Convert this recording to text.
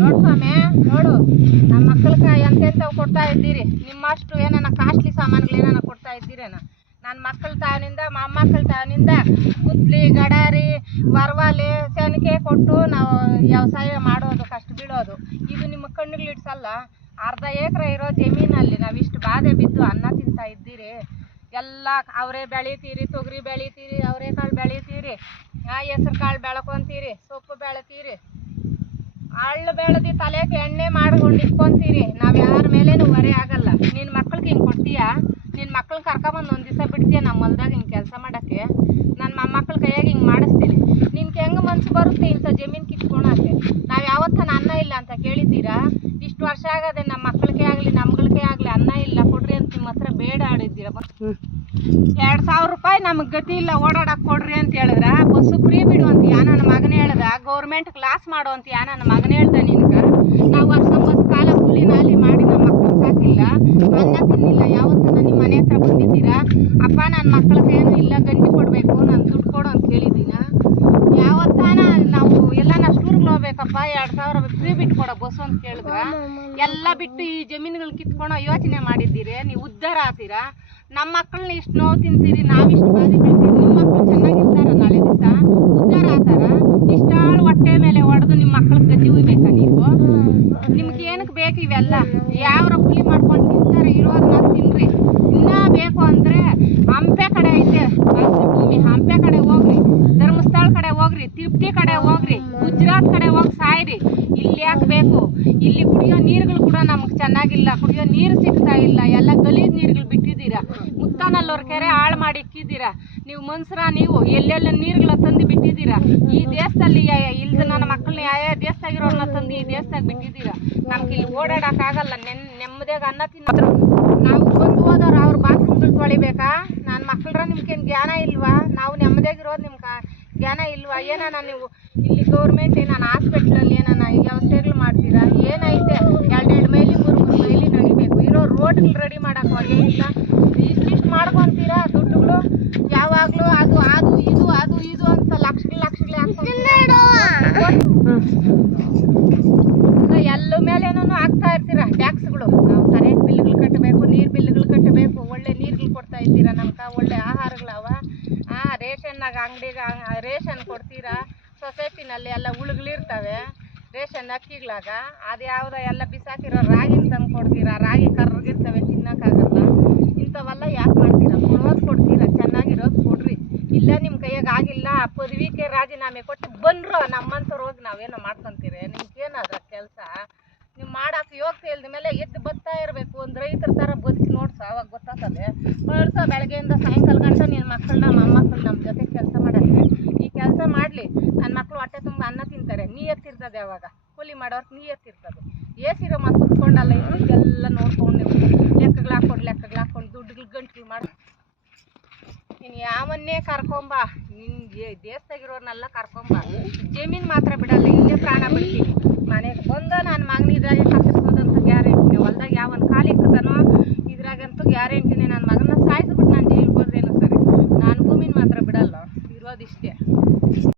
ನೋಡು ಸ್ವಾಮಿ, ನೋಡು ನಮ್ಮ ಮಕ್ಕಳಿಗೆ ಎಂತೆಂಥವು ಕೊಡ್ತಾ ಇದ್ದೀರಿ. ನಿಮ್ಮಷ್ಟು ಏನಾನ ಕಾಸ್ಟ್ಲಿ ಸಾಮಾನುಗಳು ಏನಾನ ಕೊಡ್ತಾ ಇದ್ದೀರೇನ? ನನ್ನ ಮಕ್ಕಳ ತಾವನಿಂದ ಮೊಮ್ಮಕ್ಕಳ ತಾವನಿಂದ ಗುದ್ಲಿ ಗಡಾರಿ ವರವಾಲಿ ಸೆನಕೆ ಕೊಟ್ಟು ನಾವು ವ್ಯವಸಾಯ ಮಾಡೋದು, ಕಷ್ಟ ಬೀಳೋದು. ಇದು ನಿಮ್ಮ ಕಣ್ಣಿಗೆ ಇಡ್ಸಲ್ಲ. ಅರ್ಧ ಎಕರೆ ಇರೋ ಜಮೀನಲ್ಲಿ ನಾವು ಇಷ್ಟು ಬಾಧೆ ಬಿದ್ದು ಅನ್ನ ತಿಂತಾ ಇದ್ದೀರಿ. ಎಲ್ಲ ಅವರೇ ಬೆಳಿತೀರಿ, ತೊಗರಿ ಬೆಳಿತೀರಿ, ಅವರೆಕಾಳು ಬೆಳಿತೀರಿ, ಹೆಸ್ರು ಕಾಳು ಬೆಳ್ಕೊತೀರಿ, ಸೊಪ್ಪು ಬೆಳಿತೀರಿ, ಹಳ್ಳು ಬೆಳೆದು ತಲೆಗೆ ಎಣ್ಣೆ ಮಾಡ್ಕೊಂಡು ಇಟ್ಕೊತೀರಿ. ನಾವು ಯಾರ ಮೇಲೇನು ಹೊರೆ ಆಗಲ್ಲ. ನಿನ್ನ ಮಕ್ಳಿಗೆ ಹಿಂಗೆ ಕೊಡ್ತೀಯಾ? ನಿನ್ನ ಮಕ್ಳನ್ನ ಕರ್ಕೊಂಬಂದು ಒಂದು ದಿವಸ ಬಿಡ್ತೀಯ ನಮ್ಮ ಹೊಲ್ದಾಗ ಹಿಂಗೆ ಕೆಲಸ ಮಾಡೋಕ್ಕೆ? ನನ್ನ ಮೊಮ್ಮಕ್ಳ ಕೈಯಾಗಿ ಹಿಂಗೆ ಮಾಡಿಸ್ತೀನಿ. ನಿನ್ಗೆ ಹೆಂಗೆ ಮನ್ಸು ಬರುತ್ತೆ ಇಂಥ ಜಮೀನು ಕಿತ್ಕೊಳಕ್ಕೆ? ನಾವು ಯಾವತ್ತನ ಅನ್ನ ಇಲ್ಲ ಅಂತ ಕೇಳಿದ್ದೀರಾ? ಇಷ್ಟು ವರ್ಷ ಆಗದೆ ನಮ್ಮ ಮಕ್ಕಳಿಗೆ ಆಗಲಿ ನಮ್ಗಳಿಗೆ ಆಗಲಿ ಅನ್ನ ಇಲ್ಲ ಕೊಡ್ರಿ ಅಂತ ನಿಮ್ಮ ಹತ್ರ ಬೇಡ ಆಡಿದ್ದೀರ. 2,000 ರೂಪಾಯಿ ನಮಗೆ ಗತಿ ಇಲ್ಲ ಓಡಾಡಕ್ಕೆ ಕೊಡ್ರಿ ಅಂತ ಹೇಳಿದ್ರ, ಬಸ್ಸು ಫ್ರೀ ಬಿಡುವಂತೀಯ ನನ್ನ ಮಗನ ಹೇಳ್ದ, ಗೌರ್ಮೆಂಟ್ ಕ್ಲಾಸ್ ಮಾಡುವಂತೀಯ ನನ್ನ ಮಗನ ಹೇಳ್ದ. ನಿನ್ಗೆ ನಾವು ವರ್ಷ ಕಾಲ ಕೂಲಿ ನಾಲಿ ಮಾಡಿ ನಮ್ಮ ಮಕ್ಕಳು ಸಾಕಿಲ್ಲ, ಅನ್ನ ತಿನ್ನಿಲ್ಲ. ಯಾವತ್ತನ ನಿಮ್ಮ ಮನೆ ಹತ್ರ ಬಂದಿದ್ದೀರಾ? ಅಪ್ಪ ನನ್ನ ಮಕ್ಕಳಿಗೆ ಏನು ಇಲ್ಲ, ಗಂಜಿ ಕೊಡಬೇಕು, ನಾನು ದುಡ್ಡು ಕೊಡು ಅಂತ ಕೇಳಿದ್ದೀನ? ಯಾವತ್ತಾನ ನಾವು ಎಲ್ಲಾನ ಸ್ಟೂರ್ಗೆ ಹೋಗ್ಬೇಕಪ್ಪ 2,000 ಫ್ರೀ ಬಿಟ್ಟು ಕೊಡೋ ಬಸ್ಸು ಅಂತ ಕೇಳಿದ್ರ, ಎಲ್ಲ ಬಿಟ್ಟು ಈ ಜಮೀನುಗಳು ಕಿತ್ಕೊಳೋ ಯೋಚನೆ ಮಾಡಿದ್ದೀರಿ. ನೀವು ಉದ್ಧಾರ ಆಗ್ತೀರಾ? ನಮ್ಮ ಮಕ್ಕಳನ್ನ ಇಷ್ಟು ನೋವು ತಿಂತೀರಿ, ನಾವಿಷ್ಟು ಬಾಧೆ ಬೀಳ್ತೀವಿ. ನಿಮ್ಮ ಮಕ್ಕಳು ಚೆನ್ನಾಗಿರ್ತಾರ? ನಾಳೆ ದಿವಸ ಉದ್ಧಾರ ಆಗ್ತಾರ? ಇಷ್ಟಾಳು ಹೊಟ್ಟೆ ಮೇಲೆ ಹೊಡೆದು ನಿಮ್ಮ ಮಕ್ಕಳಿಗೆ ಗತಿ ಉಯ್ಬೇಕಾ ನೀವು? ನಿಮ್ಗೆ ಏನಕ್ಕೆ ಬೇಕು ಇವೆಲ್ಲ? ಯಾವ್ರ ಕೂಲಿ ಮಾಡ್ಕೊಂಡು ತಿಂತಾರೆ? ಇರೋದನ್ನ ತಿನ್ರಿ. ಇನ್ನೂ ಬೇಕು ಅಂದರೆ ಹಂಪೆ ಕಡೆ ಐತೆ ಭೂಮಿ, ಹಂಪೆ ಕಡೆ ಹೋಗ್ರಿ, ಧರ್ಮಸ್ಥಳ ಕಡೆ ಹೋಗ್ರಿ, ತಿರುಪತಿ ಕಡೆ ಹೋಗ್ರಿ, ಗುಜರಾತ್ ಕಡೆ ಹೋಗಿ ಸಾಯ್ರಿ. ಇಲ್ಲಿ ಯಾಕೆ ಬೇಕು? ಇಲ್ಲಿ ಕುಡಿಯೋ ನೀರುಗಳು ಕೂಡ ನಮ್ಗೆ ಚೆನ್ನಾಗಿಲ್ಲ, ಕುಡಿಯೋ ನೀರು ಸಿಗ್ತಾ ಇಲ್ಲ. ಎಲ್ಲ ಗಲೀಜ್ ನೀರುಗಳು ಬಿಟ್ಟಿದ್ದೀರಾ. ಮುತ್ತಾನಲ್ಲವ್ರ ಕೆರೆ ಹಾಳು ಮಾಡಿ ಇಕ್ಕಿದ್ದೀರಾ. ನೀವು ಮನ್ಸರ, ನೀವು ಎಲ್ಲೆಲ್ಲ ನೀರುಗಳ ತಂದು ಬಿಟ್ಟಿದ್ದೀರಾ. ಈ ದೇಶದಲ್ಲಿ ಇಲ್ದ ನನ್ನ ಮಕ್ಕಳನ್ನ ಯಾವ ದೇಶದಾಗಿರೋರನ್ನ ತಂದು ಈ ದೇಶದಾಗ ಬಿಟ್ಟಿದ್ದೀರಾ. ನಮ್ಗೆ ಇಲ್ಲಿ ಓಡಾಡೋಕ್ಕಾಗಲ್ಲ. ನೆಮ್ಮದಿಯಾಗ ಅನ್ನ ತಿನ್ನೋದ್ರು ನಾವು ಬಂದು ಹೋದವ್ರು ಅವ್ರ ಬಾತ್ರೂಮ್ಗಳು ತೊಳಿಬೇಕಾ? ನನ್ನ ಮಕ್ಕಳ್ರ ನಿಮ್ಗೇನು ಜ್ಞಾನ ಇಲ್ವಾ? ನಾವು ನೆಮ್ಮದಿಯಾಗಿರೋದು ನಿಮ್ಗೆ ಜ್ಞಾನ ಇಲ್ವಾ? ಏನಾನ ನೀವು ಇಲ್ಲಿ ಗೌರ್ಮೆಂಟ್ ಏನಾನ ಹಾಸ್ಪಿಟ್ಲಲ್ಲಿ ಏನಾನ ವ್ಯವಸ್ಥೆಗಳು ಮಾಡ್ತೀರಾ? ಏನೈತೆ 2 ಮೈಲಿ 3 ಮೈಲಿ ನಡಿಬೇಕು. ಇರೋ ರೋಡ್ಗಳು ರೆಡಿ ಮಾಡೋಕೆ ಹೊಗೆ ಇಲ್ಲ. ಇಷ್ಟಿಷ್ಟು ಮಾಡ್ಕೊತೀರಾ ದುಡ್ಡುಗಳು. ಯಾವಾಗಲೂ ಅದು ಅದು ಇದು ಅದು ಇದು ಅಂತ ಲಕ್ಷಗಳು ಎಲ್ಲ ಮೇಲೇನೂ ಹಾಕ್ತಾ ಇರ್ತೀರಾ ಟ್ಯಾಕ್ಸ್ಗಳು. ನಾವು ಕರೆಂಟ್ ಬಿಲ್ಗಳು ಕಟ್ಟಬೇಕು, ನೀರು ಬಿಲ್ಗಳು ಕಟ್ಟಬೇಕು, ಒಳ್ಳೆ ನೀರುಗಳು ಕೊಡ್ತಾ ಇದ್ದೀರಾ ನಮ್ಗೆ, ಒಳ್ಳೆ ಆಹಾರಗಳವ. ರೇಷನ್ನಾಗ ಅಂಗಡಿಗೆ ರೇಷನ್ ಕೊಡ್ತೀರಾ. ಸೊಸೈಟಿನಲ್ಲಿ ಎಲ್ಲ ಹುಳುಗಳಿರ್ತವೆ ರೇಷನ್ ಅಕ್ಕಿಗಳಾಗ. ಅದು ಯಾವುದೋ ಎಲ್ಲ ಬಿಸಾಕಿರೋ ರಾಗಿನ ತಂದು ಕೊಡ್ತೀರಾ. ರಾಗಿ ಕರ್ರಗಿರ್ತವೆ, ತಿನ್ನೋಕ್ಕಾಗಲ್ಲ. ಇಂಥವೆಲ್ಲ ಯಾಕೆ ಮಾಡ್ತೀರಾ? ಕೊಡ್ತೀರಾ, ಚೆನ್ನಾಗಿರೋದು ಕೊಡ್ರಿ. ಇಲ್ಲ ನಿಮ್ಮ ಕೈಯಾಗ ಆಗಿಲ್ಲ, ಪದವಿಗೆ ರಾಜೀನಾಮೆ ಕೊಟ್ಟು ಬಂದ್ರು ನಮ್ಮಂಥವ್ರು ಹೋಗಿ ನಾವೇನೋ ಮಾಡ್ಕೊತೀರಿ. ನಿಮ್ಗೇನಾದ್ರ ಕೆಲಸ? ನೀವು ಮಾಡೋಕೆ ಯೋಗ್ಯತೆ ಇಲ್ದ ಮೇಲೆ ಎದ್ದು ಬರ್ತಾ ಇರಬೇಕು. ಒಂದು ರೈತರ ಥರ ಬದುಕಿ ನೋಡ್ಸ, ಅವಾಗ ಗೊತ್ತಾಗ್ತದೆ. ಕಳ್ಸ ಬೆಳಗ್ಗೆಯಿಂದ ಸಾಯಂಕಾಲ ಗಂಟ ನಿನ್ನ ಮಕ್ಕಳನ್ನ ಮೊಮ್ಮಕ್ಕಳು ನಮ್ಮ ಜೊತೆ ಕೆಲಸ ಮಾಡೋಕ್ಕೆ. ಈ ಕೆಲಸ ಮಾಡಲಿ, ನನ್ನ ಮಕ್ಕಳು ಹೊಟ್ಟೆ ತುಂಬ ಅನ್ನ ತಿಂತಾರೆ. ನೀಯತ್ತಿರ್ತದೆ. ಅವಾಗ ಕೂಲಿ ಮಾಡೋರ್ಗೆ ನೀಯತ್ತಿರ್ತದೆ. ಏಸಿರೋ ಮಕ್ಕಳು ಕುತ್ಕೊಂಡಲ್ಲ, ಇದೆಲ್ಲ ನೋಡ್ಕೊಂಡು ಲೆಕ್ಕಗಳು ಹಾಕ್ಕೊಂಡು ದುಡ್ಡುಗಳು ಗಂಟುಗಳು ಮಾಡಿ ನೀನು ಯಾವನ್ನೇ ಕರ್ಕೊಂಬ, ನಿನ್ನ ದೇಶದಾಗಿರೋರ್ನೆಲ್ಲ ಕರ್ಕೊಂಬ. ಜಮೀನು ಮಾತ್ರ ಬಿಡಲ್ಲ, ಇಲ್ಲೇ ಪ್ರಾಣ ಬಿಡ್ತೀನಿ. ಮನೆಗೆ ಬಂದ